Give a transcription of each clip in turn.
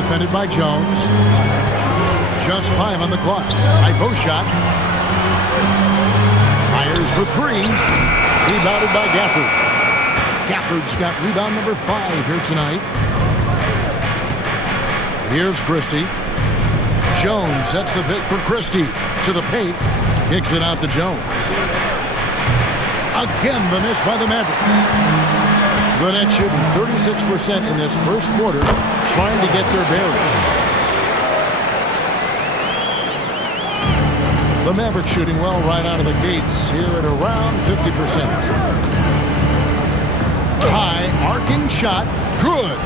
defended by Jones. Just 5 on the clock. High post shot. Fires for 3. Rebounded by Gafford. Gafford's got rebound number 5 here tonight. Here's Christie. Jones sets the pick for Christie. To the paint. Kicks it out to Jones. Again, the miss by the Mavericks. The Nets shooting 36% in this first quarter, trying to get their bearings. The Mavericks shooting well right out of the gates here at around 50%. High arcing shot. Good.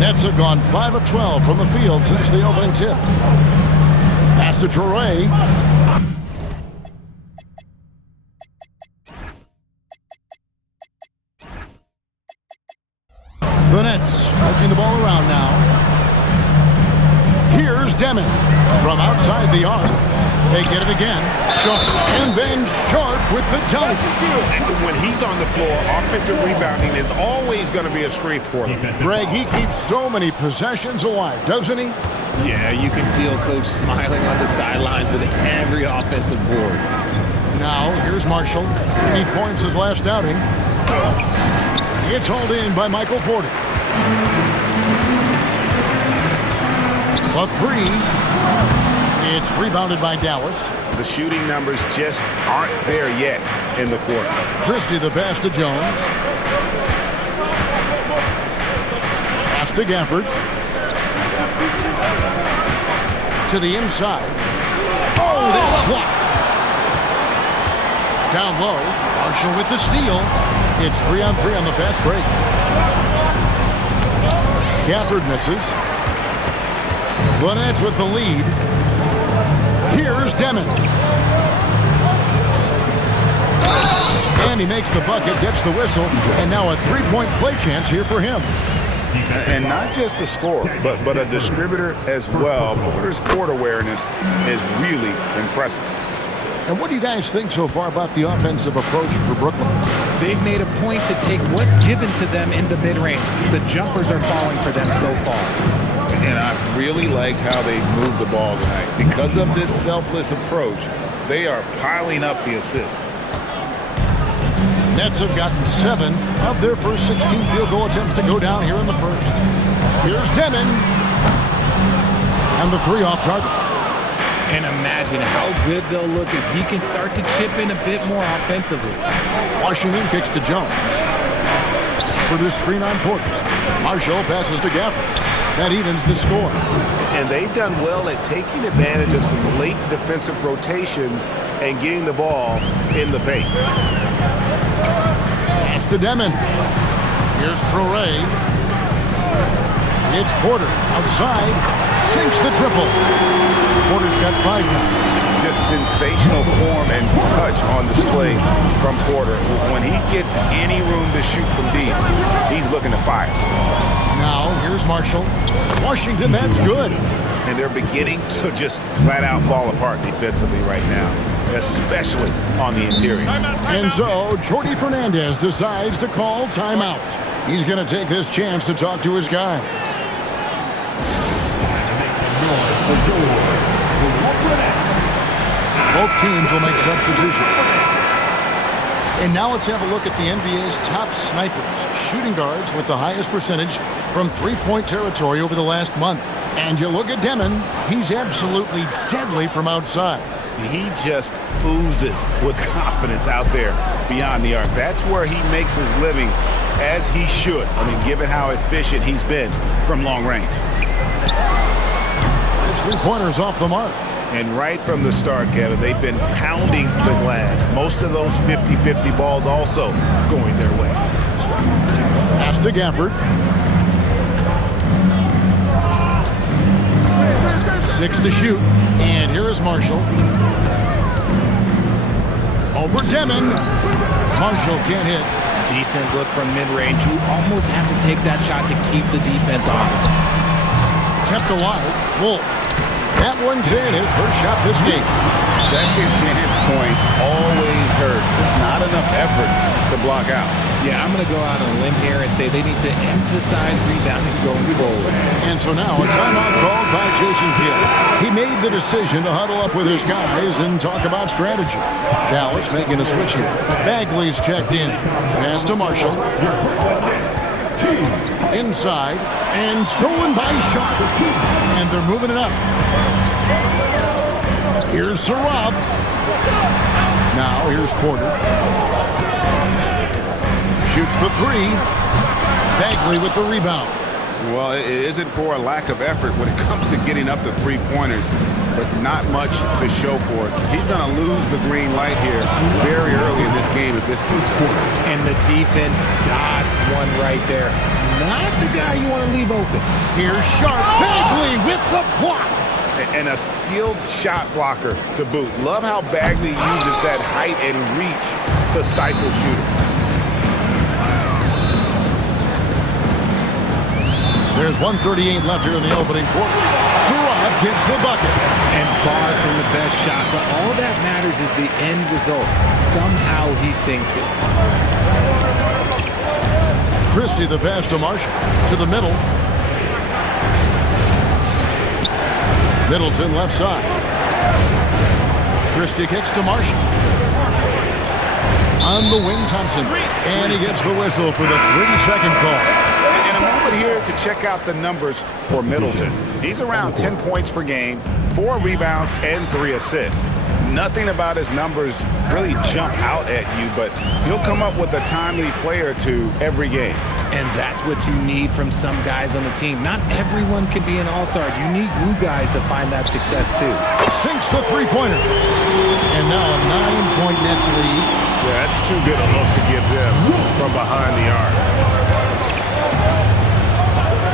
Nets have gone 5 of 12 from the field since the opening tip. Pass to Traore. The Nets working the ball around now. Here's Demon from outside the arc. They get it again. Sharp. And then Sharp with the dunk. When he's on the floor, offensive rebounding is always going to be a strength for him. Greg, he keeps so many possessions alive, doesn't he? Yeah, you can feel Coach smiling on the sidelines with every offensive board. Now, here's Marshall. He points his last outing. It's hauled in by Michael Porter. A 3. It's rebounded by Dallas. The shooting numbers just aren't there yet in the quarter. Christie the pass to Jones. Pass to Gafford. To the inside. Oh, that's blocked. Down low. Marshall with the steal. It's 3-on-3 on the fast break. Gafford misses. The Nets with the lead. Here's Demon. And he makes the bucket, gets the whistle, and now a 3-point play chance here for him. And not just a scorer, but a distributor as well. Porter's court awareness is really impressive. And what do you guys think so far about the offensive approach for Brooklyn? They've made a point to take what's given to them in the mid-range. The jumpers are falling for them so far. And I really liked how they moved the ball tonight. Because of this selfless approach, they are piling up the assists. Nets have gotten 7 of their first 16 field goal attempts to go down here in the first. Here's Demon. And the 3 off target. And imagine how good they'll look if he can start to chip in a bit more offensively. Washington kicks to Jones. For the screen on Porter. Marshall passes to Gafford. That evens the score. And they've done well at taking advantage of some late defensive rotations and getting the ball in the paint. Pass to Demon. Here's Traore. It's Porter outside. Sinks the triple. Porter's got 5 now. Just sensational form and touch on display from Porter. When he gets any room to shoot from deep, he's looking to fire. Now, here's Marshall. Washington, that's good. And they're beginning to just flat out fall apart defensively right now, especially on the interior. And so, Jordi Fernandez decides to call timeout. He's going to take this chance to talk to his guys. Both teams will make substitutions. And now let's have a look at the NBA's top snipers, shooting guards with the highest percentage from three-point territory over the last month. And you look at Demon, he's absolutely deadly from outside. He just oozes with confidence out there beyond the arc. That's where he makes his living, as he should. I mean, given how efficient he's been from long range. His three-pointers off the mark. And right from the start, Kevin, they've been pounding the glass. Most of those 50-50 balls also going their way. Pass to Gafford. 6 to shoot. And here is Marshall. Over Demon. Marshall can't hit. Decent look from mid-range. You almost have to take that shot to keep the defense honest. Kept alive. Wolf. That one's in. His first shot this game. Second chance points always hurt. Just not enough effort to block out. Yeah, I'm going to go out on a limb here and say they need to emphasize rebounding going forward. And so now a timeout called by Jason Kidd. He made the decision to huddle up with his guys and talk about strategy. Dallas making a switch here. Bagley's checked in. Pass to Marshall. Inside. And stolen by Sharp. And they're moving it up. Here's Saraf. Now here's Porter. Shoots the three. Bagley with the rebound. Well, it isn't for a lack of effort when it comes to getting up the three-pointers, but not much to show for it. He's going to lose the green light here very early in this game if this keeps going. And the defense dodged one right there. Not the guy you want to leave open. Here's Sharp. Bagley with the block. And a skilled shot blocker to boot. Love how Bagley uses that height and reach to stifle shooters. There's 1:38 left here in the opening quarter. Saraf gets the bucket. And far from the best shot, but all that matters is the end result. Somehow he sinks it. Christie the pass to Marshall. To the middle. Middleton left side. Christie kicks to Marshall. On the wing, Thompson. And he gets the whistle for the 3-second call. And a moment here to check out the numbers for Middleton. He's around 10 points per game, 4 rebounds, and 3 assists. Nothing about his numbers really jump out at you, but he'll come up with a timely play or two every game. And that's what you need from some guys on the team. Not everyone can be an all-star. You need glue guys to find that success, too. Sinks the three-pointer. And now a 9-point Nets lead. Yeah, that's too good a look to give them from behind the arc.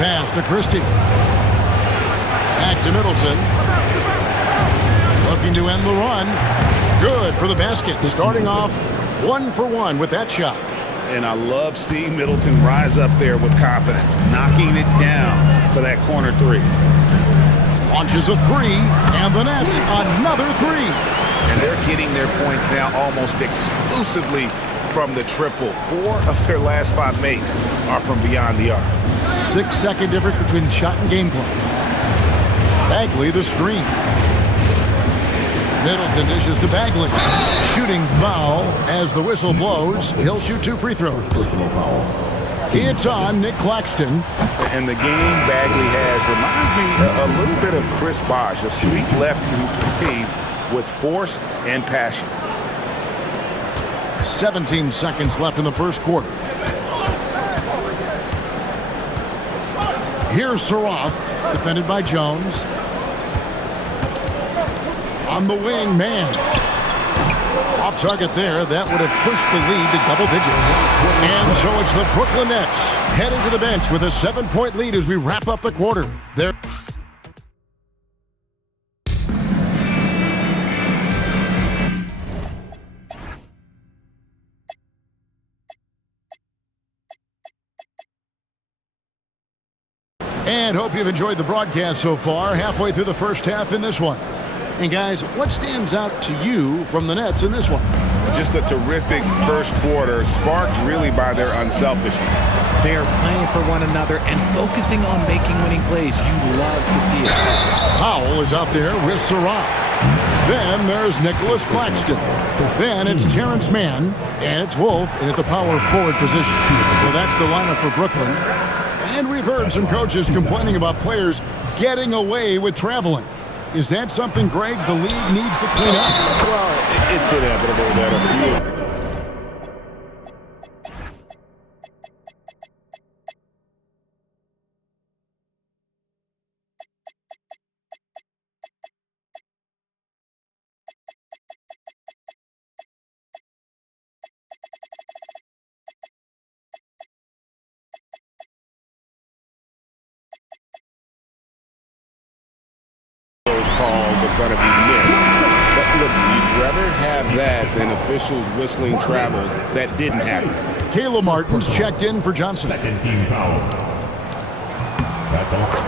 Pass to Christie. Back to Middleton. Looking to end the run. Good for the basket. Starting off 1 for 1 with that shot. And I love seeing Middleton rise up there with confidence, knocking it down for that corner three. Launches a three, and the Nets another three. And they're getting their points now almost exclusively from the triple. 4 of their last 5 makes are from beyond the arc. 6-second difference between shot and game clock. Bagley the screen. Middleton dishes to Bagley. Shooting foul as the whistle blows. He'll shoot 2 free throws. It's on Nick Claxton. And the game Bagley has reminds me a little bit of Chris Bosh, a sweet lefty who plays with force and passion. 17 seconds left in the first quarter. Here's Saraf, defended by Jones. On the wing, man. Off target there. That would have pushed the lead to double digits. And so it's the Brooklyn Nets heading to the bench with a 7-point lead as we wrap up the quarter. There. And hope you've enjoyed the broadcast so far. Halfway through the first half in this one. And guys, what stands out to you from the Nets in this one? Just a terrific first quarter, sparked really by their unselfishness. They are playing for one another and focusing on making winning plays. You love to see it. Powell is out there with Saraf. Then there's Nicholas Claxton. Then it's Terrence Mann. And it's Wolf in at the power forward position. So that's the lineup for Brooklyn. And we've heard some coaches complaining about players getting away with traveling. Is that something, Greg, the league needs to clean up? Well, it's inevitable that a few... calls are going to be missed. But listen, you'd rather have that than officials whistling travels that didn't happen. Caleb Martin's checked in for Johnson. Second team foul.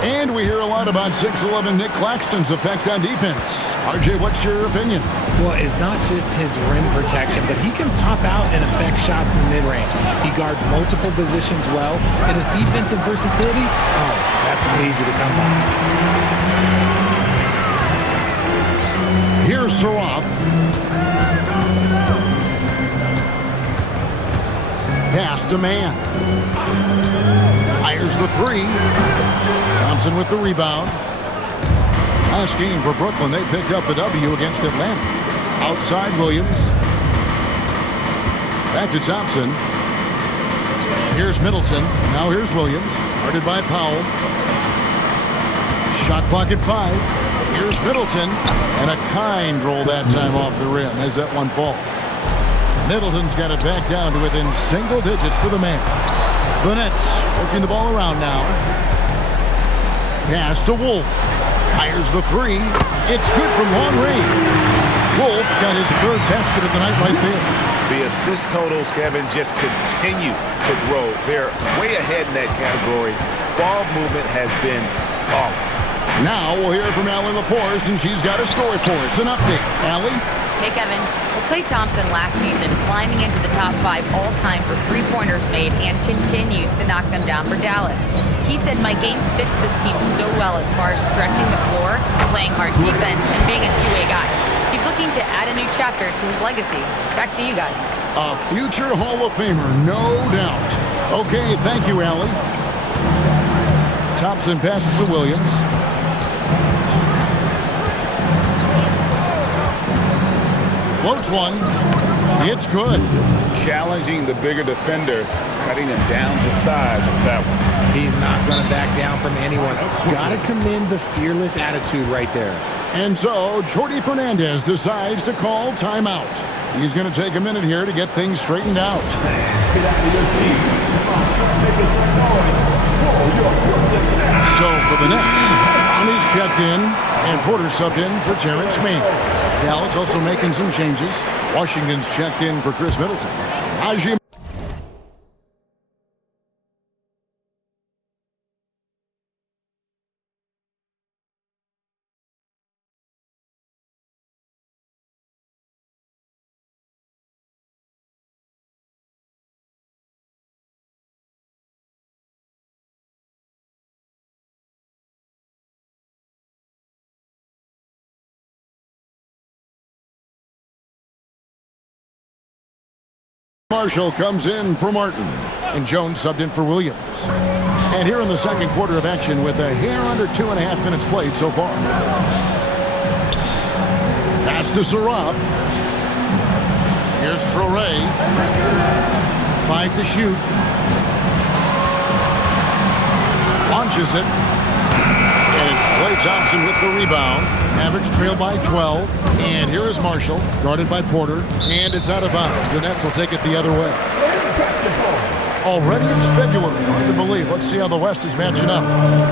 And we hear a lot about 6'11" Nick Claxton's effect on defense. RJ, what's your opinion? Well, it's not just his rim protection, but he can pop out and affect shots in the mid-range. He guards multiple positions well, and his defensive versatility, that's not easy to come by. Here's Saraf. Pass to man. Fires the three. Thompson with the rebound. Last game for Brooklyn, they picked up the W against Atlanta. Outside Williams. Back to Thompson. Here's Middleton. Now here's Williams. Guarded by Powell. Shot clock at 5. Here's Middleton. And a kind roll that time off the rim as that one falls. Middleton's got it back down to within single digits for the man. The Nets working the ball around now. Pass to Wolf. Fires the three. It's good from long range. Wolf got his third basket of the night right there. The assist totals, Kevin, just continue to grow. They're way ahead in that category. Ball movement has been flawless. Now we'll hear from Allie LaForce, and she's got a story for us. An update. Allie? Hey, Kevin. Well, Klay Thompson last season climbing into the top 5 all-time for three-pointers made and continues to knock them down for Dallas. He said, my game fits this team so well as far as stretching the floor, playing hard defense, and being a two-way guy. He's looking to add a new chapter to his legacy. Back to you guys. A future Hall of Famer, no doubt. Okay, thank you, Allie. Thompson passes to Williams. Floats one. It's good. Challenging the bigger defender, cutting him down to size with that one. He's not going to back down from anyone. Got to commend the fearless attitude right there. And so, Jordi Fernandez decides to call timeout. He's going to take a minute here to get things straightened out. So, for the Nets, Ronnie's checked in, and Porter subbed in for Terrence Mann. Dallas also making some changes. Washington's checked in for Chris Middleton. Ajay Marshall comes in for Martin, and Jones subbed in for Williams. And here in the second quarter of action with a hair under 2.5 minutes played so far. Pass to Saraf. Here's Traore. 5 to shoot. Launches it. And it's Klay Thompson with the rebound. Mavericks trail by 12. And here is Marshall, guarded by Porter. And it's out of bounds. The Nets will take it the other way. Already it's February. Hard to believe. Let's see how the West is matching up.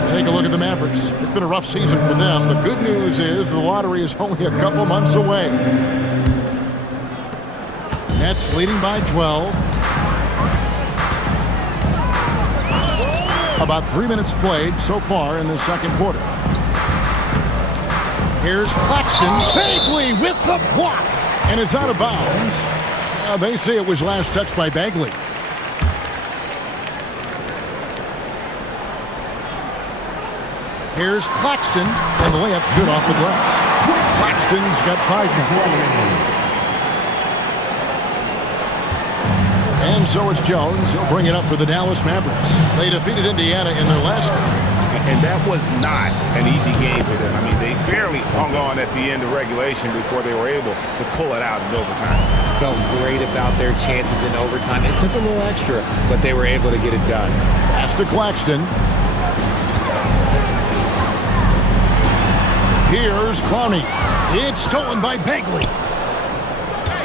Take a look at the Mavericks. It's been a rough season for them. The good news is the lottery is only a couple months away. Nets leading by 12. About 3 minutes played so far in the second quarter. Here's Claxton. Bagley with the block. And it's out of bounds. They say it was last touched by Bagley. Here's Claxton. And the layup's good off the glass. Claxton's got 5 now. And so it's Jones. He'll bring it up for the Dallas Mavericks. They defeated Indiana in their last game. And that was not an easy game for them. I mean, they barely hung on at the end of regulation before they were able to pull it out in overtime. Felt great about their chances in overtime. It took a little extra, but they were able to get it done. Pass to Claxton. Here's Clowney. It's stolen by Bagley.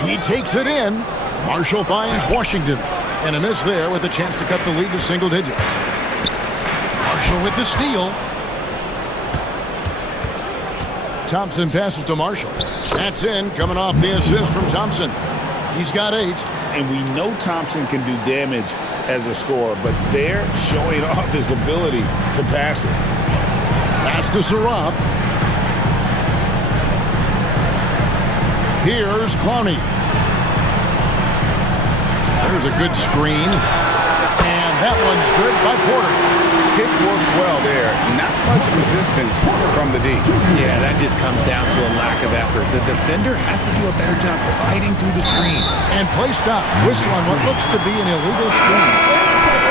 He takes it in. Marshall finds Washington. And a miss there with a chance to cut the lead to single digits. Marshall with the steal. Thompson passes to Marshall. That's in, coming off the assist from Thompson. He's got 8. And we know Thompson can do damage as a scorer, but they're showing off his ability to pass it. Pass to Saraf. Here's Clowney. There's a good screen. And that one's good by Porter. Kick works well there. Not much resistance from the D. Yeah, that just comes down to a lack of effort. The defender has to do a better job fighting through the screen. And play stops. Whistle on what looks to be an illegal screen.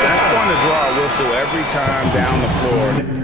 That's going to draw a whistle every time down the floor.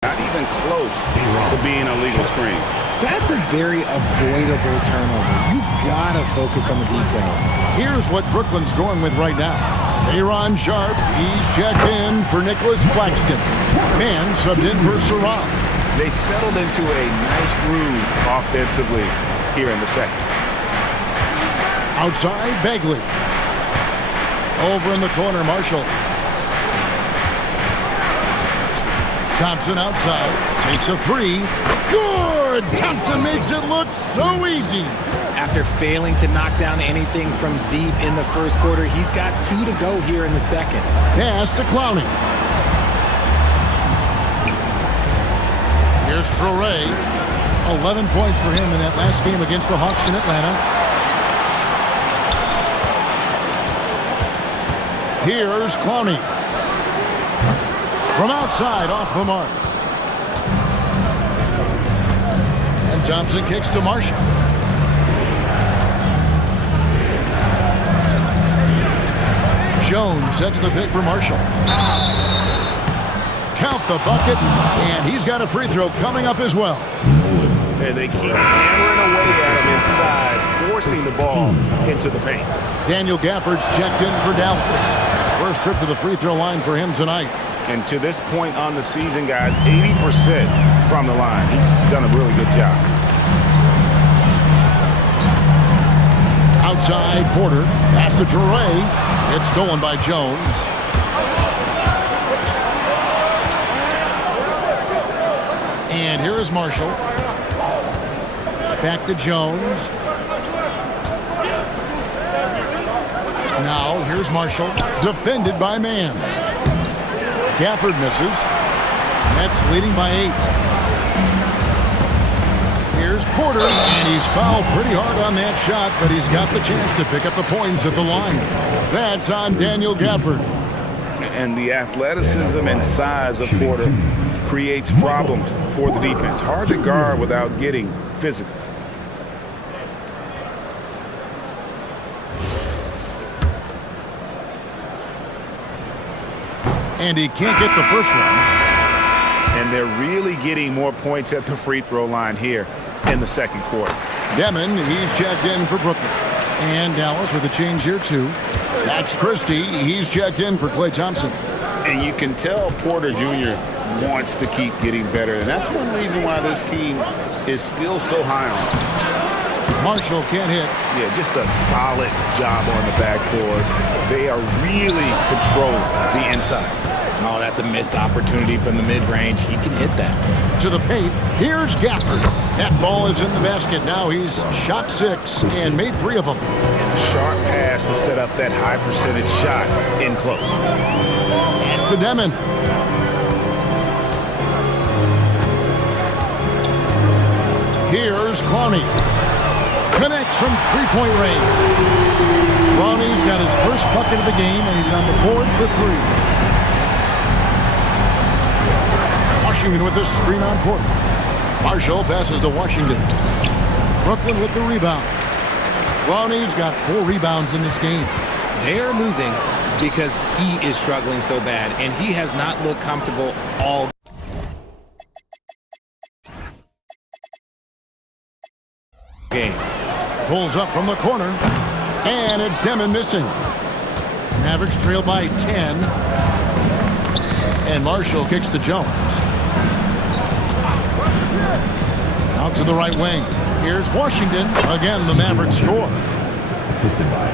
Not even close to being a legal screen. That's a very avoidable turnover. You gotta focus on the details. Here's what Brooklyn's going with right now. Aaron Sharp, he's checked in for Nicholas Claxton. Man subbed in for Saraf. They've settled into a nice groove offensively here in the second. Outside, Bagley. Over in the corner, Marshall. Thompson outside, takes a three. Good! Thompson makes it look so easy. After failing to knock down anything from deep in the first quarter, he's got 2 to go here in the second. Pass to Clowney. Here's Traore. 11 points for him in that last game against the Hawks in Atlanta. Here's Clowney. From outside, off the mark. And Thompson kicks to Marshall. Jones sets the pick for Marshall. Count the bucket, and he's got a free throw coming up as well. And they keep hammering away at him inside, forcing the ball into the paint. Daniel Gafford's checked in for Dallas. First trip to the free throw line for him tonight. And to this point on the season, guys, 80% from the line. He's done a really good job. Outside, Porter. Pass to Traore. It's stolen by Jones. And here is Marshall. Back to Jones. Now, here's Marshall. Defended by Mann. Gafford misses. Nets leading by 8. Here's Porter, and he's fouled pretty hard on that shot, but he's got the chance to pick up the points at the line. That's on Daniel Gafford. And the athleticism and size of Porter creates problems for the defense. Hard to guard without getting physical. And he can't get the first one. And they're really getting more points at the free throw line here in the second quarter. Demon, he's checked in for Brooklyn. And Dallas with a change here too. Max Christie, he's checked in for Klay Thompson. And you can tell Porter Jr. wants to keep getting better, and that's one reason why this team is still so high on him. Marshall can't hit. Yeah, just a solid job on the backboard. They are really controlling the inside. Oh, that's a missed opportunity from the mid-range. He can hit that. To the paint, here's Gafford. That ball is in the basket. Now he's shot 6 and made 3 of them. And a sharp pass to set up that high percentage shot in close. That's to Demon. Here's Clowney. Connects from three-point range. Clowney's got his first bucket of the game, and he's on the board for 3. Washington with this screen on court. Marshall passes to Washington. Brooklyn with the rebound. Clowney's got 4 rebounds in this game. They are losing because he is struggling so bad, and he has not looked comfortable all game. Pulls up from the corner, and it's Demon missing. Mavericks trail by 10, and Marshall kicks to Jones. Out to the right wing. Here's Washington. Again, the Mavericks score. Assisted by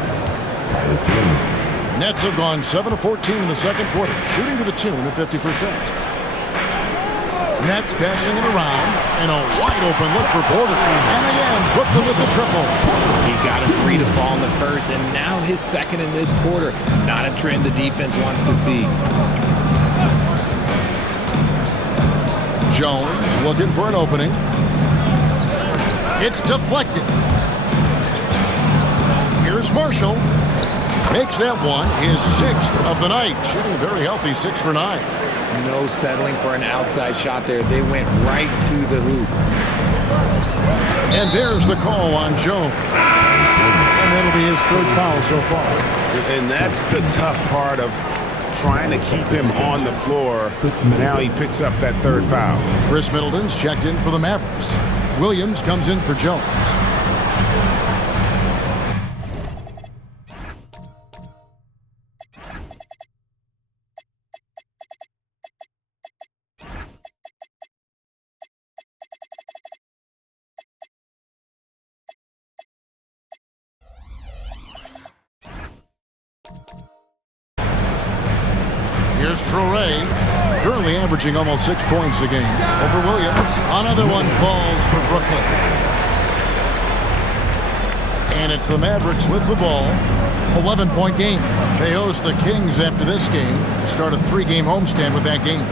Tyus Jones. Nets have gone 7 of 14 in the second quarter, shooting to the tune of 50%. Nets passing it around, and a wide-open look for Porter. And again, Brooklyn with the triple. He got a 3 to fall in the first, and now his second in this quarter. Not a trend the defense wants to see. Jones looking for an opening. It's deflected. Here's Marshall. Makes that one his 6th of the night. Shooting a very healthy 6 for 9. No settling for an outside shot there. They went right to the hoop. And there's the call on Jones. And that'll be his 3rd foul so far. And that's the tough part of trying to keep him on the floor. Now he picks up that 3rd foul. Chris Middleton's checked in for the Mavericks. Williams comes in for Jones. Here's Traore, currently averaging almost 6 points a game. Over Williams. Another one falls for Brooklyn. And it's the Mavericks with the ball. 11-point game. They host the Kings after this game to start a 3-game homestand with that game.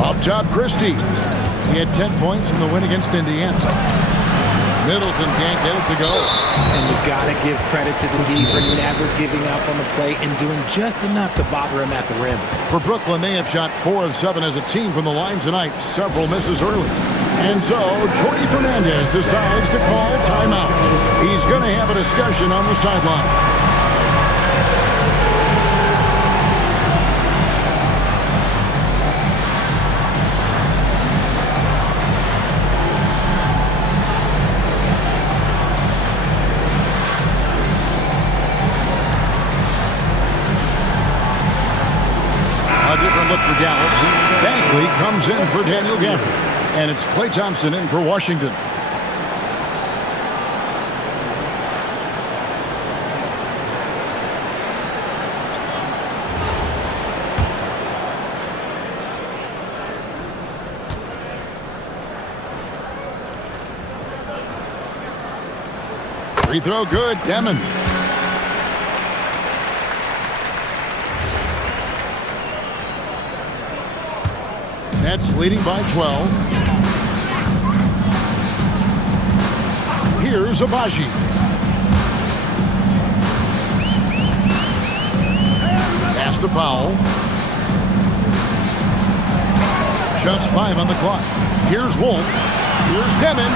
Up top, Christie. He had 10 points in the win against Indiana. Middleton can't get it to go. And you've got to give credit to the D for never giving up on the play and doing just enough to bother him at the rim. For Brooklyn, they have shot 4 of 7 as a team from the line tonight. Several misses early. And so, Jordi Fernandez decides to call timeout. He's going to have a discussion on the sideline. Look for Dallas. Bagley comes in for Daniel Gafford. And it's Klay Thompson in for Washington. Free throw good, Demon. Nets leading by 12. Here's Abaji. Pass to Powell. Just 5 on the clock. Here's Wolf. Here's Demon.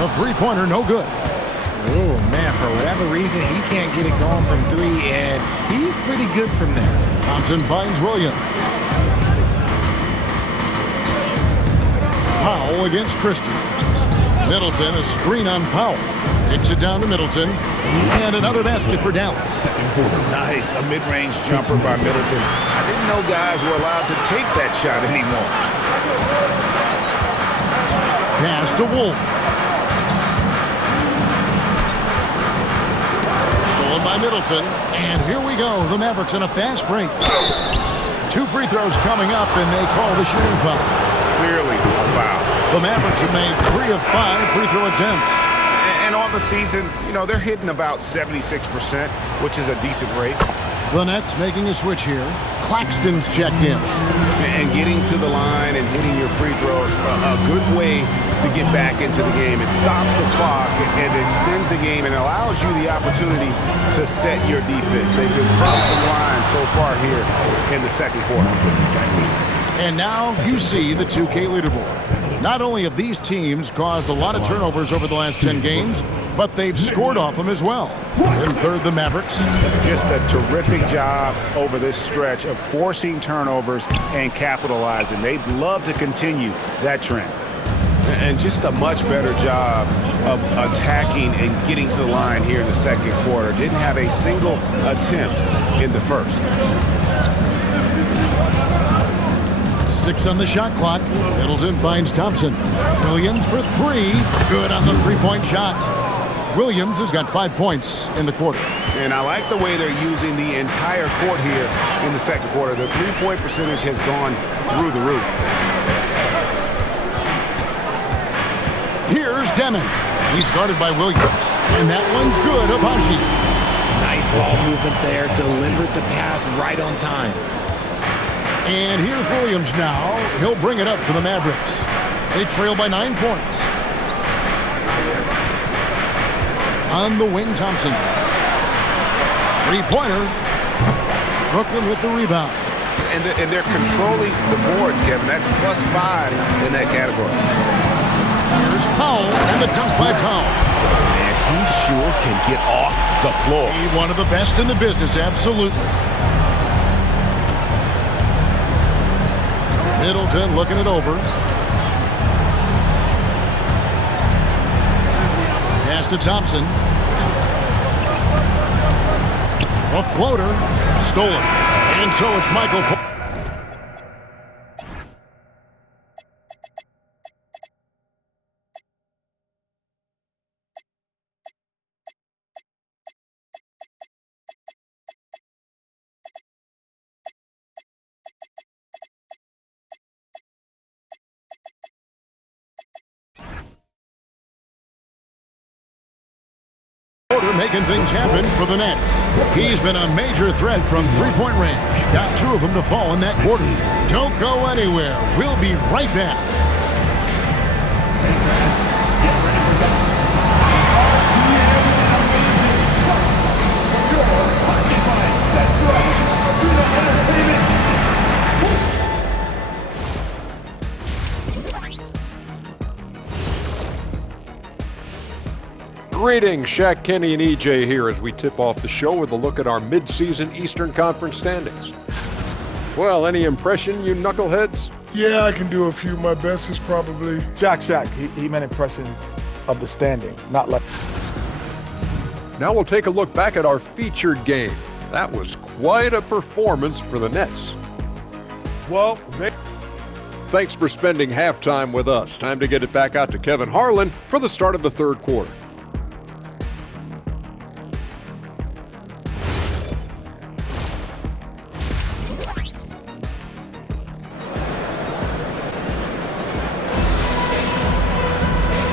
A 3-pointer, no good. Oh, man, for whatever reason, he can't get it going from 3, and he's pretty good from there. Thompson finds Williams. Powell against Christie. Middleton, a screen on Powell. Kicks it down to Middleton. And another basket for Dallas. Nice, a mid-range jumper by Middleton. I didn't know guys were allowed to take that shot anymore. Pass to Wolf. Stolen by Middleton. And here we go. The Mavericks in a fast break. 2 free throws coming up, and they call the shooting foul. Clearly a foul. The Mavericks have made 3 of 5 free throw attempts. And on the season, they're hitting about 76%, which is a decent rate. The Nets making a switch here. Claxton's checked in. And getting to the line and hitting your free throws, a good way to get back into the game. It stops the clock and extends the game and allows you the opportunity to set your defense. They've been perfect line so far here in the second quarter. And now you see the 2K leaderboard. Not only have these teams caused a lot of turnovers over the last 10 games, but they've scored off them as well. In third, the Mavericks. Just a terrific job over this stretch of forcing turnovers and capitalizing. They'd love to continue that trend. And just a much better job of attacking and getting to the line here in the second quarter. Didn't have a single attempt in the first. 6 on the shot clock. Middleton finds Thompson. Williams for 3. Good on the 3-point shot. Williams has got 5 points in the quarter. And I like the way they're using the entire court here in the second quarter. The 3-point percentage has gone through the roof. Here's Deming. He's guarded by Williams. And that one's good. Abaji. Nice ball movement there. Delivered the pass right on time. And here's Williams now. He'll bring it up for the Mavericks. They trail by 9 points. On the wing, Thompson. 3-pointer. Brooklyn with the rebound. And they're controlling the boards, Kevin. That's +5 in that category. Here's Powell and the dunk by Powell. And he sure can get off the floor. One of the best in the business, absolutely. Middleton looking it over. Pass to Thompson. A floater. Stolen. And so it's Michael. Making things happen for the Nets. He's been a major threat from 3-point range. Got 2 of them to fall in that quarter. Don't go anywhere. We'll be right back. Greetings, Shaq Kenny and EJ here as we tip off the show with a look at our mid-season Eastern Conference standings. Well, any impression, you knuckleheads? Yeah, I can do a few. My best is probably... Shaq. He meant impressions of the standing, not like... Now we'll take a look back at our featured game. That was quite a performance for the Nets. Well, Thanks for spending halftime with us. Time to get it back out to Kevin Harlan for the start of the third quarter.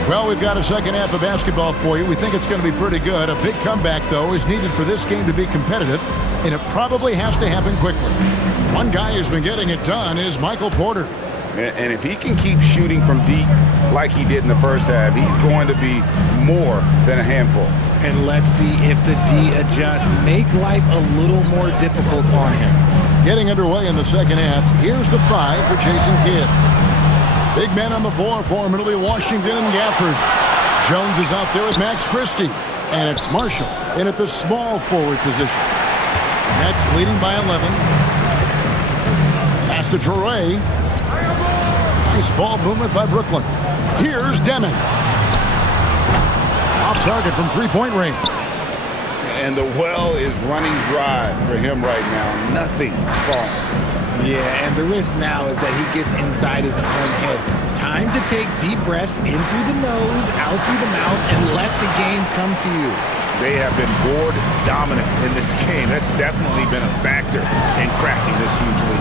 Well, we've got a second half of basketball for you. We think it's going to be pretty good. A big comeback, though, is needed for this game to be competitive, and it probably has to happen quickly. One guy who's been getting it done is Michael Porter. And if he can keep shooting from deep like he did in the first half, he's going to be more than a handful. And let's see if the D adjusts, make life a little more difficult on him. Getting underway in the second half, here's the 5 for Jason Kidd. Big men on the floor for him. It'll be Washington and Gafford. Jones is out there with Max Christie. And it's Marshall in at the small forward position. Nets leading by 11. Pass to Traore. Nice ball movement by Brooklyn. Here's Deming. Off target from three-point range. And the well is running dry for him right now. Nothing falling. Yeah, and the risk now is that he gets inside his own head. Time to take deep breaths in through the nose, out through the mouth, and let the game come to you. They have been board dominant in this game. That's definitely been a factor in cracking this huge lead.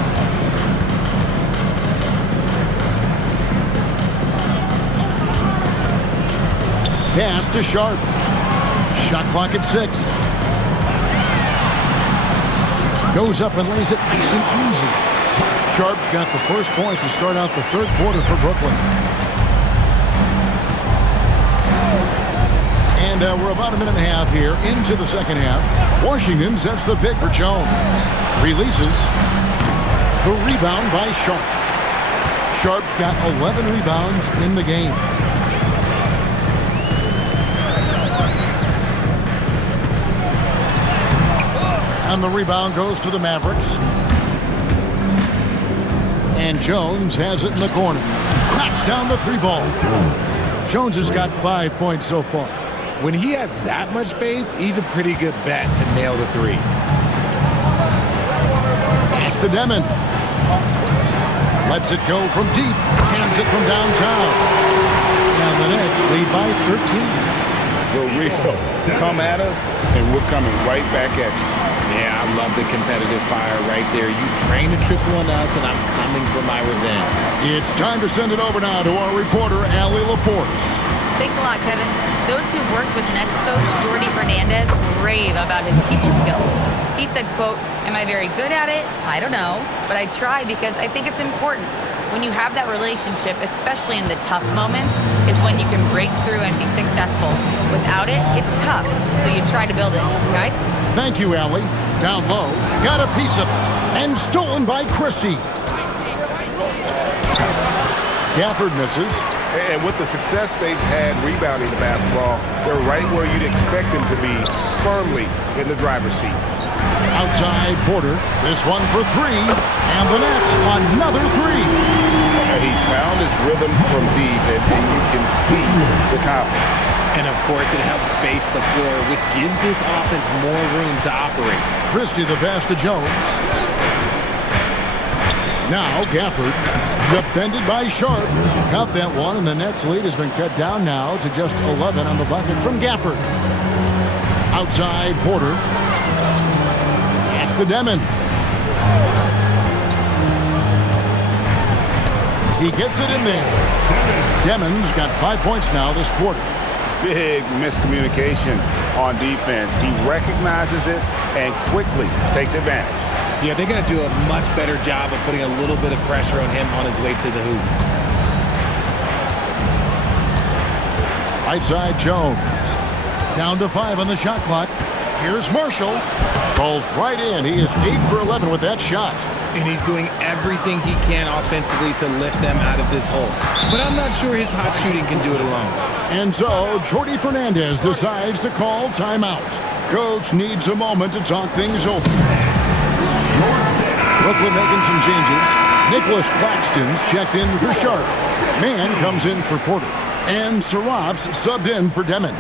Pass to Sharp. Shot clock at 6. Goes up and lays it nice and easy. Sharp's got the first points to start out the third quarter for Brooklyn. And we're about a minute and a half here into the second half. Washington sets the pick for Jones. Releases. The rebound by Sharp. Sharp's got 11 rebounds in the game. And the rebound goes to the Mavericks. And Jones has it in the corner. Knocks down the three ball. Jones has got 5 points so far. When he has that much space, he's a pretty good bet to nail the three. Pass to Demon. Lets it go from deep. Hands it from downtown. And the Nets lead by 13. The real come at us, and we're coming right back at you. Yeah, I love the competitive fire right there. You drain a triple on us, and I'm coming for my revenge. It's time to send it over now to our reporter, Allie LaForce. Thanks a lot, Kevin. Those who've worked with Nets coach Jordi Fernandez rave about his people skills. He said, quote, "Am I very good at it? I don't know, but I try because I think it's important. When you have that relationship, especially in the tough moments, is when you can break through and be successful. Without it, it's tough, so you try to build it. Guys?" Thank you, Allie. Down low, got a piece of it, and stolen by Christie. Gafford misses. And with the success they've had rebounding the basketball, they're right where you'd expect them to be, firmly in the driver's seat. Outside Porter, this one for three, and the Nets another three. He's found his rhythm from deep, and you can see the confidence. And of course, it helps space the floor, which gives this offense more room to operate. Christie the pass to Jones. Now Gafford, defended by Sharp. Count that one, and the Nets lead has been cut down now to just 11 on the bucket from Gafford. Outside Porter. Pass to Demon. He gets it in there. Demon's got 5 points now this quarter. Big miscommunication on defense. He recognizes it and quickly takes advantage. Yeah, they're going to do a much better job of putting a little bit of pressure on him on his way to the hoop. Right side Jones. Down to 5 on the shot clock. Here's Marshall. Falls right in. He is 8 for 11 with that shot. And he's doing everything he can offensively to lift them out of this hole. But I'm not sure his hot shooting can do it alone. And so Jordi Fernandez decides to call timeout. Coach needs a moment to talk things over. Brooklyn making some changes. Nicholas Claxton's checked in for Sharp. Mann comes in for Porter. And Saraf's subbed in for Demon.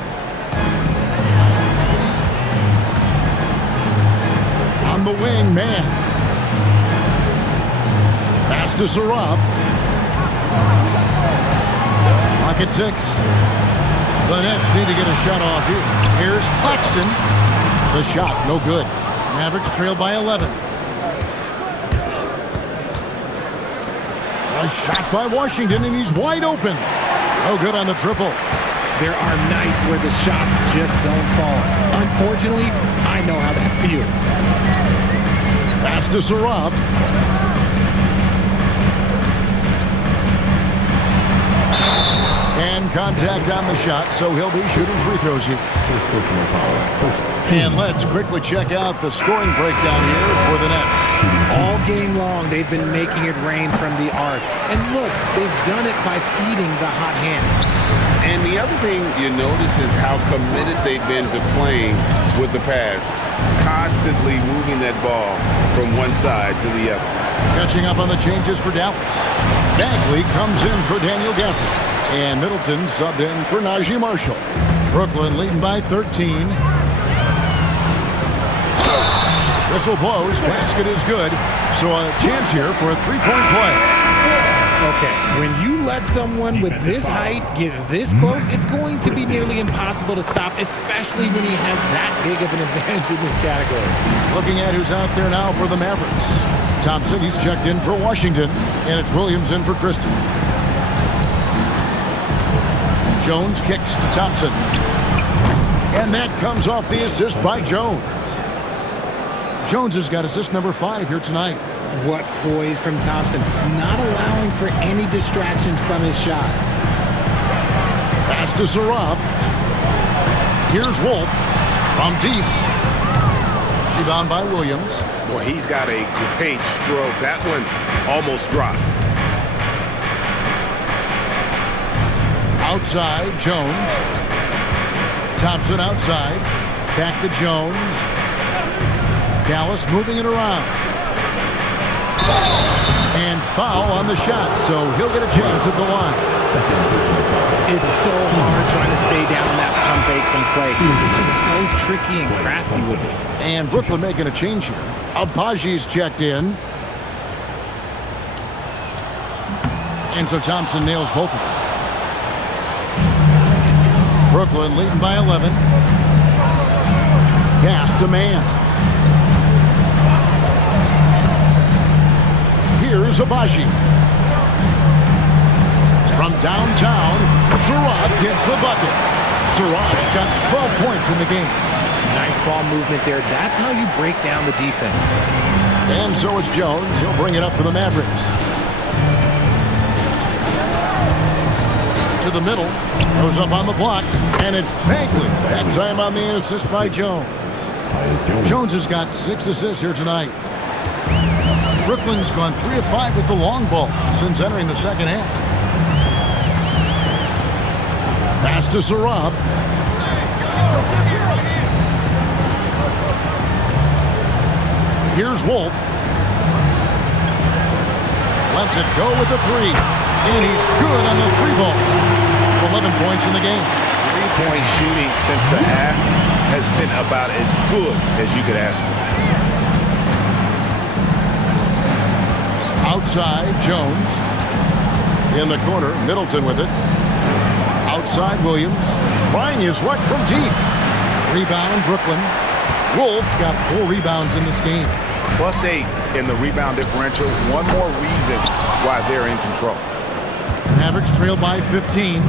On the wing, Mann. Pass to Saraf. Clock at 6. The Nets need to get a shot off here. Here's Claxton. The shot, no good. Mavericks trail by 11. A shot by Washington, and he's wide open. No good on the triple. There are nights where the shots just don't fall. Unfortunately, I know how that feels. Pass to Saraf. And contact on the shot, so he'll be shooting free throws here. And let's quickly check out the scoring breakdown here for the Nets. All game long, they've been making it rain from the arc. And look, they've done it by feeding the hot hands. And the other thing you notice is how committed they've been to playing with the pass, constantly moving that ball from one side to the other. Catching up on the changes for Dallas. Bagley comes in for Daniel Gafford. And Middleton subbed in for Najee Marshall. Brooklyn leading by 13. Whistle blows. Basket is good. So a chance here for a three-point play. Okay, when you let someone with this height get this close, it's going to be nearly impossible to stop, especially when he has that big of an advantage in this category. Looking at who's out there now for the Mavericks. Thompson, he's checked in for Washington, and it's Williams in for Christie. Jones kicks to Thompson. And that comes off the assist by Jones. Jones has got assist number 5 here tonight. What poise from Thompson, not allowing for any distractions from his shot. Pass to Sarab. Here's Wolf from deep. Rebound by Williams. Well, he's got a great stroke. That one almost dropped. Outside, Jones. Thompson outside. Back to Jones. Dallas moving it around. And foul on the shot, so he'll get a chance at the line. It's so hard trying to stay down on that pump fake from Clay. It's just so tricky and crafty with it. And Brooklyn making a change here. Abaji's checked in. And so Thompson nails both of them. Brooklyn leading by 11. Pass to man. Here's Abaji. From downtown, Sarab gets the bucket. Sarab's got 12 points in the game. Nice ball movement there. That's how you break down the defense. And so it's Jones. He'll bring it up for the Mavericks. To the middle. Goes up on the block. And it's Bagley. That time on the assist by Jones. Jones has got 6 assists here tonight. Brooklyn's gone 3 of 5 with the long ball since entering the second half. Pass to Sarab. Here's Wolf. Lets it go with the 3. And he's good on the 3 ball. 11 points in the game. 3-point shooting since the half has been about as good as you could ask for. Outside, Jones. In the corner, Middleton with it. Outside, Williams. Trying his luck from deep. Rebound, Brooklyn. Wolf got 4 rebounds in this game. +8 in the rebound differential. One more reason why they're in control. Mavericks trail by 15.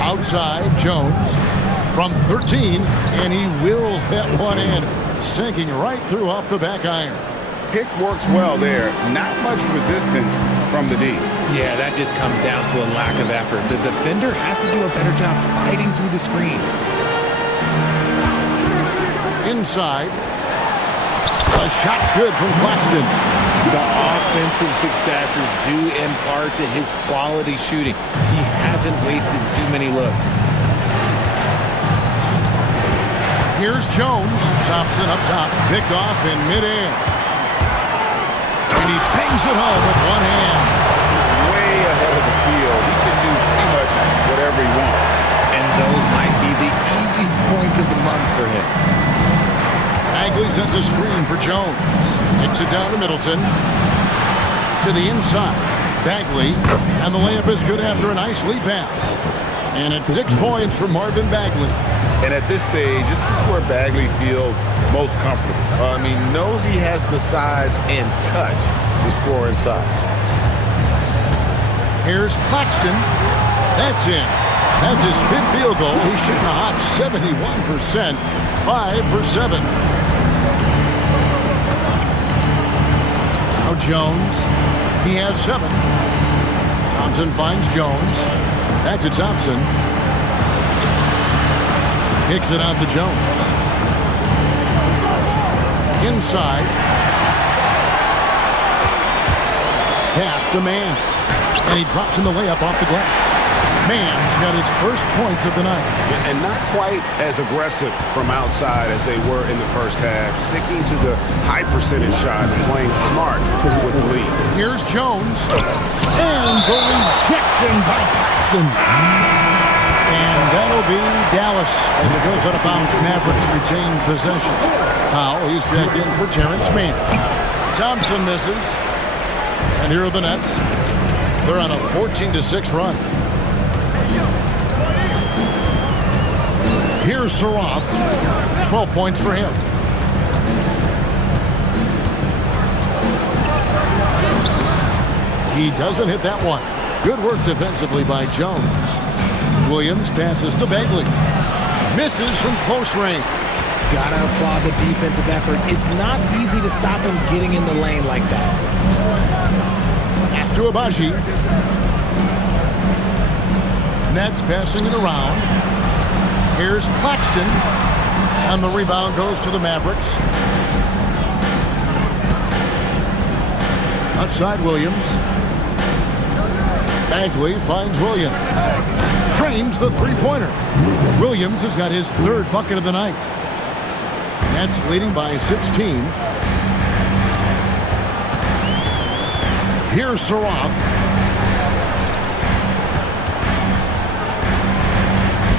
Outside, Jones. From 13, and he wills that one in. Sinking right through off the back iron. Pick works well there. Not much resistance from the D. Yeah, that just comes down to a lack of effort. The defender has to do a better job fighting through the screen. Inside. A shot's good from Claxton. The offensive success is due in part to his quality shooting. He hasn't wasted too many looks. Here's Jones. Thompson up top. Picked off in midair. And he bangs it home with one hand. Way ahead of the field. He can do pretty much whatever he wants. And those might be the easiest points of the month for him. Bagley sends a screen for Jones. Kicks it down to Middleton. To the inside. Bagley. And the layup is good after a nice lead pass. And it's 6 points for Marvin Bagley. And at this stage, this is where Bagley feels most comfortable. Knows he has the size and touch to score inside. Here's Claxton. That's in. That's his 5th field goal. He's shooting a hot 71%. 5 for 7. Now Jones. He has 7. Thompson finds Jones. Back to Thompson. Kicks it out to Jones. Inside. Pass to man. And he drops in the layup off the glass. Mann's got his first points of the night. And not quite as aggressive from outside as they were in the first half. Sticking to the high percentage shots, playing smart with the lead. Here's Jones. And the rejection by Claxton. And that'll be Dallas as it goes out of bounds. Mavericks retain possession. Powell, he's jacked in for Terrence Mann. Thompson misses. And here are the Nets. They're on a 14-6 run. Here's Saroff. 12 points for him. He doesn't hit that one. Good work defensively by Jones. Williams passes to Bagley. Misses from close range. Gotta applaud the defensive effort. It's not easy to stop him getting in the lane like that. Pass to Abaji. Nets passing it around. Here's Claxton. And the rebound goes to the Mavericks. Outside Williams. Bagley finds Williams. Frames the three-pointer. Williams has got his third bucket of the night. Nets leading by 16. Here's Saroff.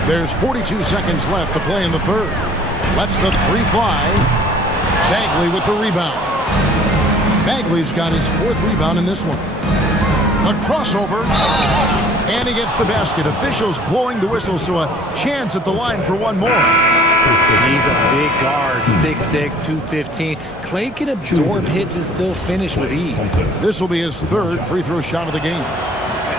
There's 42 seconds left to play in the third. Lets the three fly. Bagley with the rebound. Bagley's got his fourth rebound in this one. A crossover. And he gets the basket. Officials blowing the whistle, so a chance at the line for one more. He's a big guard, 6'6", 215. Clay can absorb hits and still finish with ease. This will be his third free throw shot of the game.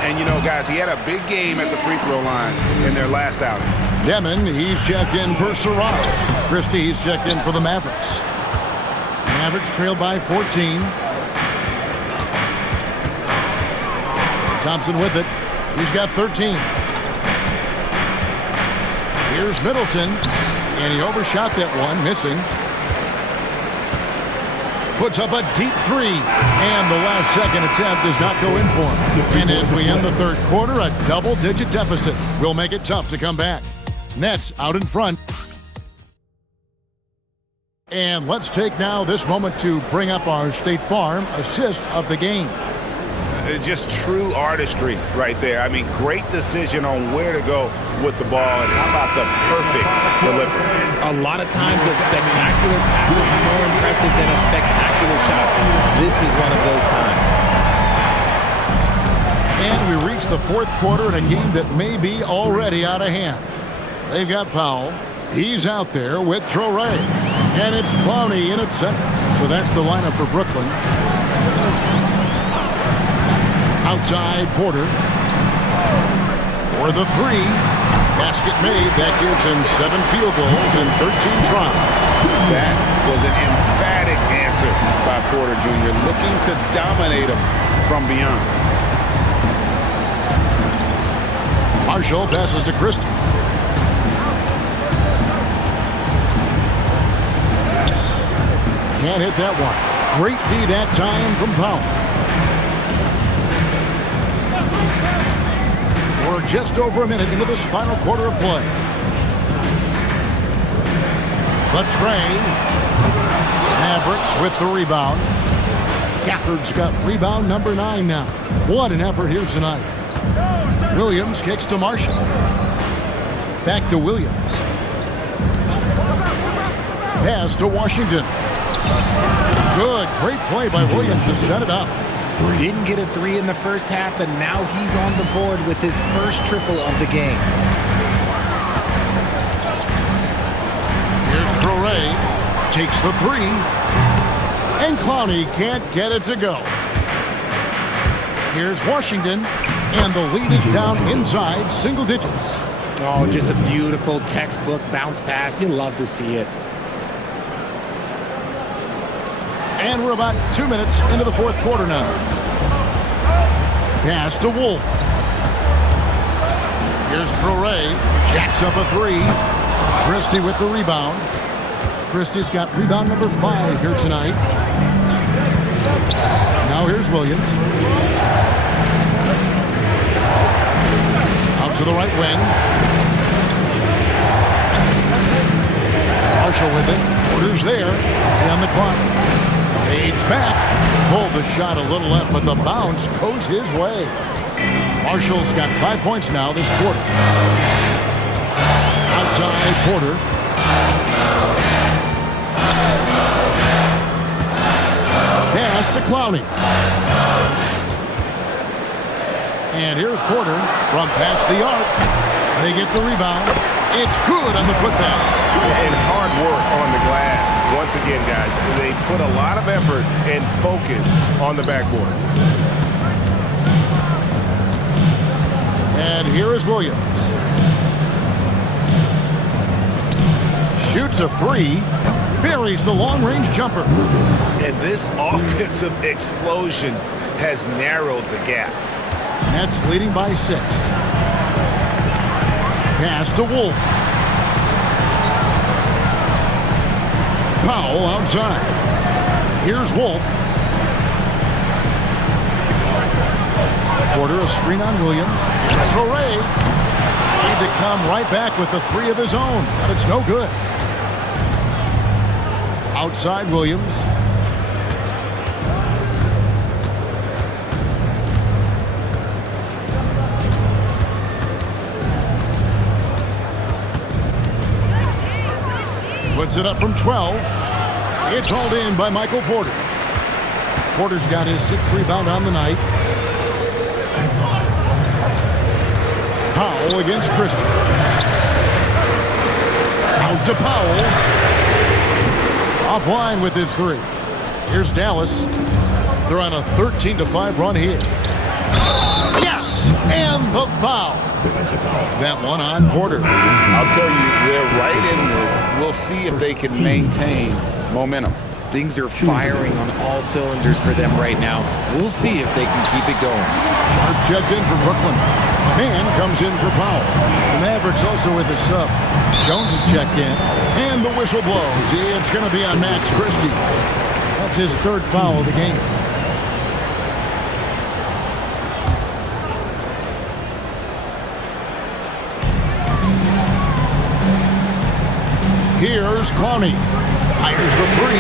And, you know, guys, he had a big game at the free throw line in their last outing. Demon, he's checked in for Saroff. Christie, he's checked in for the Mavericks. Mavericks trail by 14. Thompson with it. He's got 13. Here's Middleton. And he overshot that one, missing. Puts up a deep three. And the last second attempt does not go in for him. And as we end the third quarter, a double-digit deficit will make it tough to come back. Nets out in front. And let's take now this moment to bring up our State Farm assist of the game. Just true artistry right there. I mean, great decision on where to go with the ball, and how about the perfect delivery? A lot of times a spectacular pass is more impressive than a spectacular shot. This is one of those times. And we reach the fourth quarter in a game that may be already out of hand. They've got Powell. He's out there with Traore. And it's Clowney in at center. So that's the lineup for Brooklyn. Outside Porter. For the three. Basket made. That gives him 7 field goals in 13 tries. That was an emphatic answer by Porter Jr., looking to dominate him from beyond. Marshall passes to Christie. Can't hit that one. Great D that time from Powell. We're just over a minute into this final quarter of play. Latrey. Mavericks with the rebound. Gafford's got rebound number 9 now. What an effort here tonight. Williams kicks to Marshall. Back to Williams. Pass to Washington. Good, great play by Williams to set it up. Didn't get a 3 in the first half, but now he's on the board with his first triple of the game. Here's Traore. Takes the 3. And Clowney can't get it to go. Here's Washington. And the lead is down inside single digits. Oh, just a beautiful textbook bounce pass. You love to see it. And we're about 2 minutes into the fourth quarter now. Pass to Wolf. Here's Traore. Jacks up a 3. Christie with the rebound. Christie's got rebound number 5 here tonight. Now here's Williams. Out to the right wing. Marshall with it. Porter's there. And the clock. Fades back. Pulled the shot a little left, but the bounce goes his way. Marshall's got 5 points now this quarter. Outside Porter. Pass to Clowney. And here's Porter from past the arc. They get the rebound. It's good on the putback. And hard work on the glass. Once again, guys, they put a lot of effort and focus on the backboard. And here is Williams. Shoots a three. Buries the long-range jumper. And this offensive explosion has narrowed the gap. Nets leading by 6. Pass to Wolf. Powell outside. Here's Wolf. Porter, a screen on Williams. Torrey tried to come right back with the 3 of his own, but it's no good. Outside Williams. Puts it up from 12. It's hauled in by Michael Porter. Porter's got his 6th rebound on the night. Powell against Christie. Out to Powell. Offline with his 3. Here's Dallas. They're on a 13-5 run here. Yes! And the foul. That one on Porter. I'll tell you, they're right in this. We'll see if they can maintain momentum. Things are firing on all cylinders for them right now. We'll see if they can keep it going. Sharp checked in for Brooklyn. Man comes in for Powell. The Mavericks also with a sub. Jones is checked in. And the whistle blows. It's going to be on Max Christie. That's his 3rd foul of the game. Here's Clowney. Fires the 3.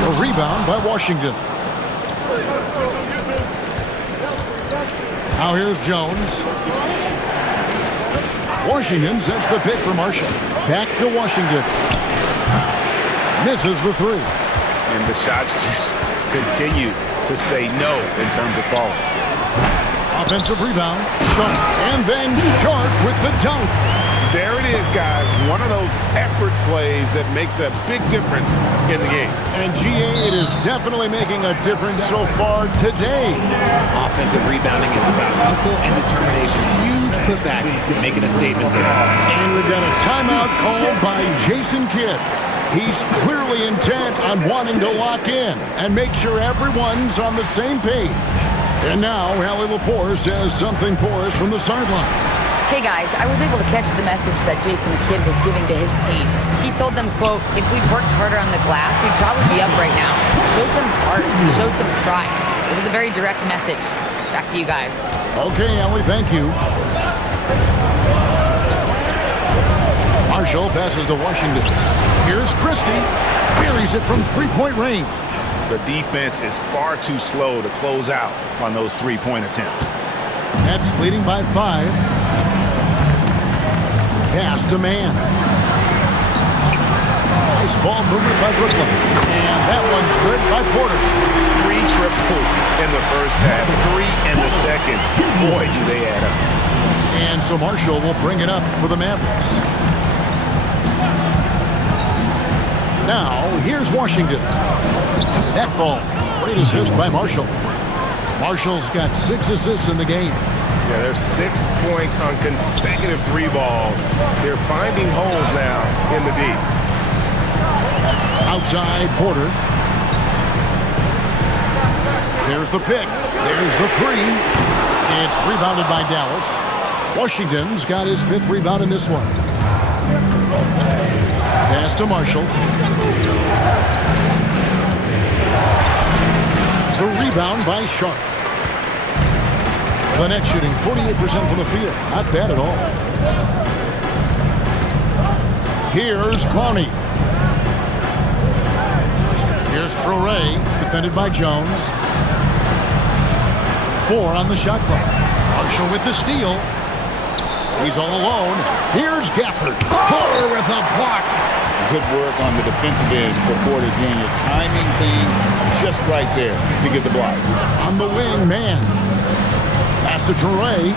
A rebound by Washington. Now here's Jones. Washington sets the pick for Marshall. Back to Washington. Misses the 3. And the shots just continue to say no in terms of falling. Offensive rebound. Sharp. And then Sharp with the dunk. There it is, guys. One of those effort plays that makes a big difference in the game. And GA, it is definitely making a difference so far today. Offensive rebounding is about hustle and determination. Huge putback, making a statement there. And we've got a timeout called by Jason Kidd. He's clearly intent on wanting to lock in and make sure everyone's on the same page. And now, Allie LaForce says something for us from the sideline. Hey guys, I was able to catch the message that Jason Kidd was giving to his team. He told them, quote, if we'd worked harder on the glass, we'd probably be up right now. Show some heart, show some pride. It was a very direct message. Back to you guys. Okay, Allie, thank you. Marshall passes to Washington. Here's Christie. Buries it from 3-point range. The defense is far too slow to close out on those 3-point attempts. Nets leading by 5. Pass to Man. Nice ball movement by Brooklyn. And that one's good by Porter. 3 triples in the first half, 3 in the second. Boy, do they add up. And so Marshall will bring it up for the Mavericks. Now, here's Washington. That falls. Great assist by Marshall. Marshall's got 6 assists in the game. Yeah, there's 6 points on consecutive 3 balls. They're finding holes now in the D. Outside Porter. There's the pick. There's the 3. It's rebounded by Dallas. Washington's got his 5th rebound in this one. Pass to Marshall. The rebound by Sharp. The net shooting 48% from the field. Not bad at all. Here's Clowney. Here's Traore, defended by Jones. 4 on the shot clock. Marshall with the steal. He's all alone. Here's Gafford. Porter with a block. Good work on the defensive end for Porter Jr. Timing things just right there to get the block. On the wing, man. Pass to Traore.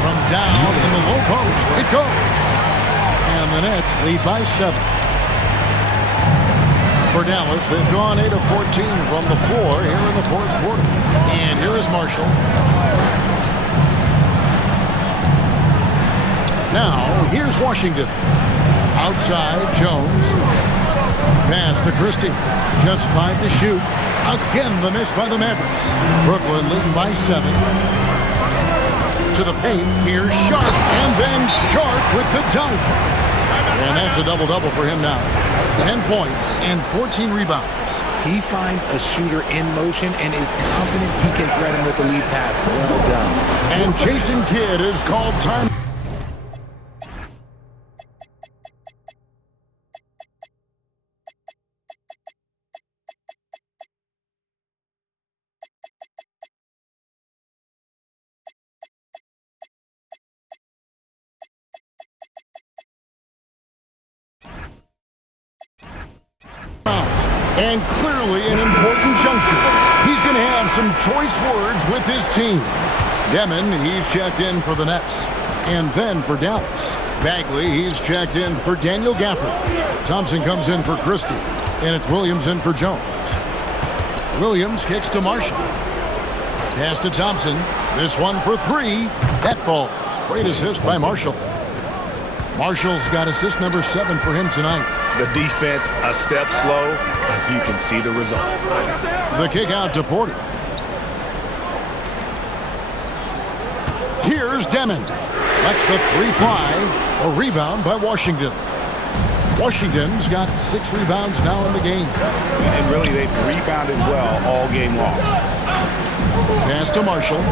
From down in the low post, it goes. And the Nets lead by 7. For Dallas, they've gone 8 of 14 from the floor here in the fourth quarter. And here is Marshall. Now, here's Washington. Outside, Jones. Pass to Christie. Just 5 to shoot. Again, the miss by the Mavericks. Brooklyn leading by 7. To the paint. Here's Sharp. And then Sharp with the dunk. And that's a double-double for him now. 10 points and 14 rebounds. He finds a shooter in motion and is confident he can thread him with the lead pass. Well done. And Jason Kidd is called time. And clearly an important juncture. He's going to have some choice words with his team. Demon, he's checked in for the Nets. And then for Dallas. Bagley, he's checked in for Daniel Gafford. Thompson comes in for Christie. And it's Williams in for Jones. Williams kicks to Marshall. Pass to Thompson. This one for 3. That falls. Great assist by Marshall. Marshall's got assist number 7 for him tonight. The defense a step slow, and you can see the results. The kick out to Porter. Here's Demon. Lets the 3 fly. A rebound by Washington. Washington's got 6 rebounds now in the game. And really, they've rebounded well all game long. Pass to Marshall.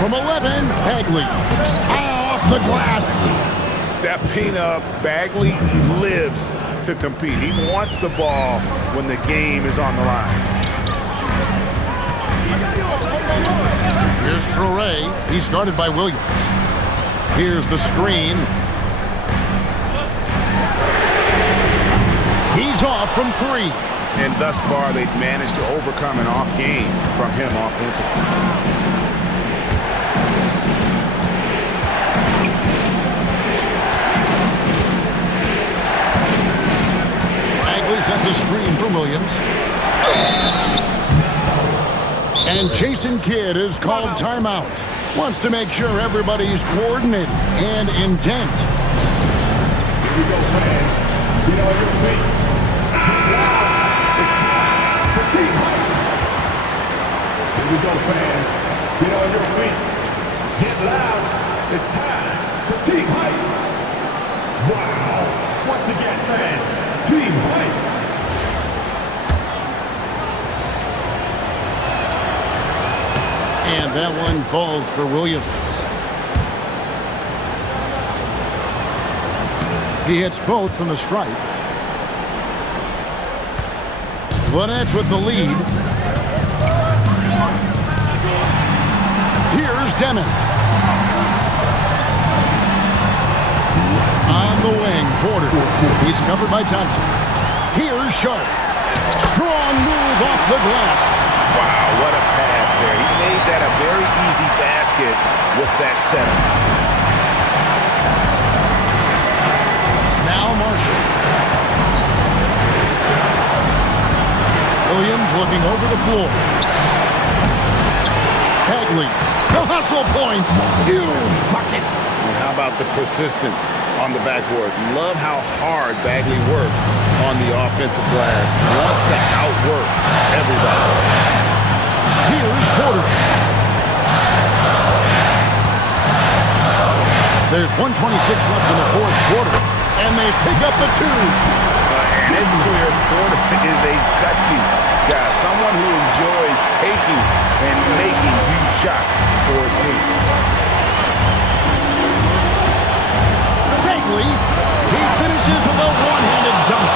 From 11, Bagley. Off the glass. Stepping up, Bagley lives to compete. He wants the ball when the game is on the line. Here's Traore. He's guarded by Williams. Here's the screen. He's off from 3. And thus far, they've managed to overcome an off game from him offensively. Sends a screen for Williams. And Jason Kidd is called timeout. Wants to make sure everybody's coordinated and intent. Here we go, fans. Get on your feet. It's time for team hype. Here we go, fans. Get on your feet. Get loud. It's time for team hype. Wow. Once again, fans, team hype. And that one falls for Williams. He hits both from the stripe. The Nets with the lead. Here's Demon. On the wing, Porter. He's covered by Thompson. Here's Sharp. Strong move off the glass. Wow, what a pass there. He made that a very easy basket with that setup. Now Marshall. Williams looking over the floor. Bagley. The hustle points. Huge bucket. And how about the persistence on the backboard? Love how hard Bagley works on the offensive glass. Wants to outwork everybody. Here's Porter. There's 1:26 left in the fourth quarter. And they pick up the 2. And it's clear Porter is a gutsy guy, someone who enjoys taking and making huge shots for his team. Bagley, he finishes with a one-handed dunk.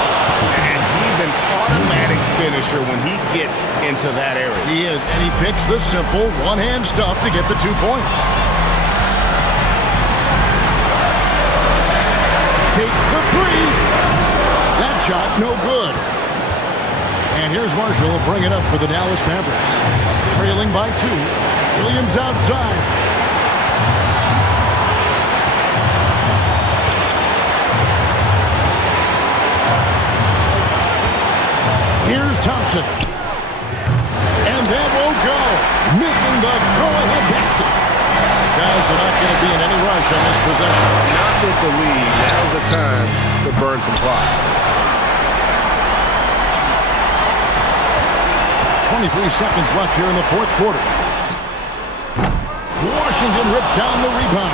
And he's an automatic finisher when he gets into that area. He is, and he picks the simple one-hand stuff to get the 2 points. Takes the 3. That shot no good. And here's Marshall will bring it up for the Dallas Mavericks. Trailing by 2. Williams outside. Here's Thompson. And that won't go. Missing the go-ahead basket. Guys are not going to be in any rush on this possession. Not with the lead. Now's the time to burn some clock. 23 seconds left here in the 4th quarter. Washington rips down the rebound.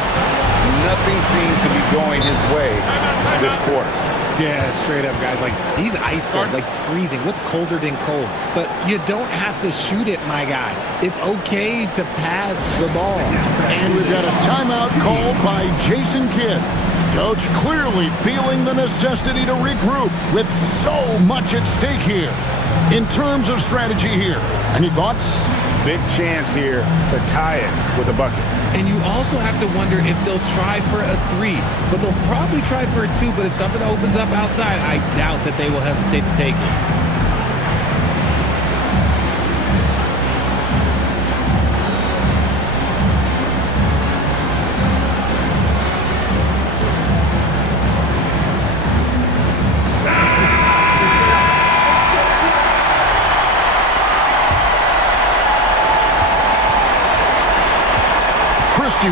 Nothing seems to be going his way this quarter. Yeah, straight up, guys. Like, he's ice cold, like freezing. What's colder than cold? But you don't have to shoot it, my guy. It's okay to pass the ball. And we've got a timeout called by Jason Kidd. Coach clearly feeling the necessity to regroup with so much at stake here. In terms of strategy here, any thoughts? Big chance here to tie it with a bucket. And you also have to wonder if they'll try for a 3. But they'll probably try for a 2. But if something opens up outside, I doubt that they will hesitate to take it.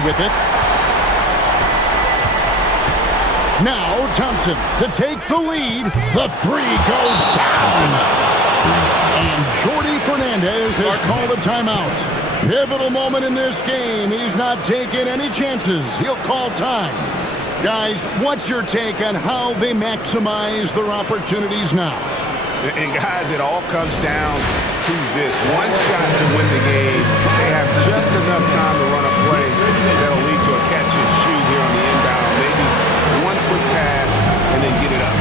With it. Now Thompson to take the lead. The 3 goes down. And Jordi Fernandez has called a timeout. Pivotal moment in this game. He's not taking any chances. He'll call time. Guys, what's your take on how they maximize their opportunities now? And guys, it all comes down to this. One shot to win the game. They have just enough time to run a play that'll lead to a catch and shoot here on the inbound. Maybe one quick pass and then get it up.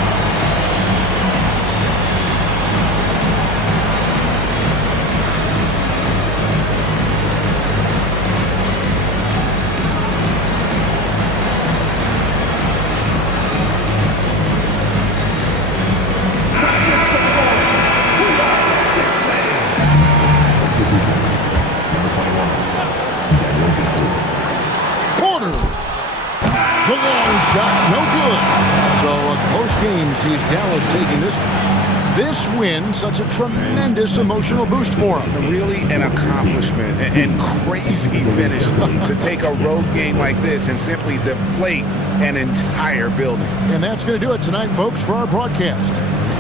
Game sees Dallas taking this one. This win, such a tremendous emotional boost for them. Really an accomplishment and crazy finish to take a road game like this and simply deflate an entire building. And that's going to do it tonight, folks, for our broadcast.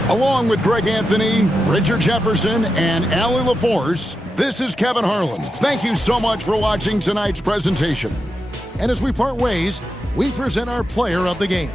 Along with Greg Anthony, Richard Jefferson, and Allie LaForce, this is Kevin Harlan. Thank you so much for watching tonight's presentation. And as we part ways, we present our player of the game.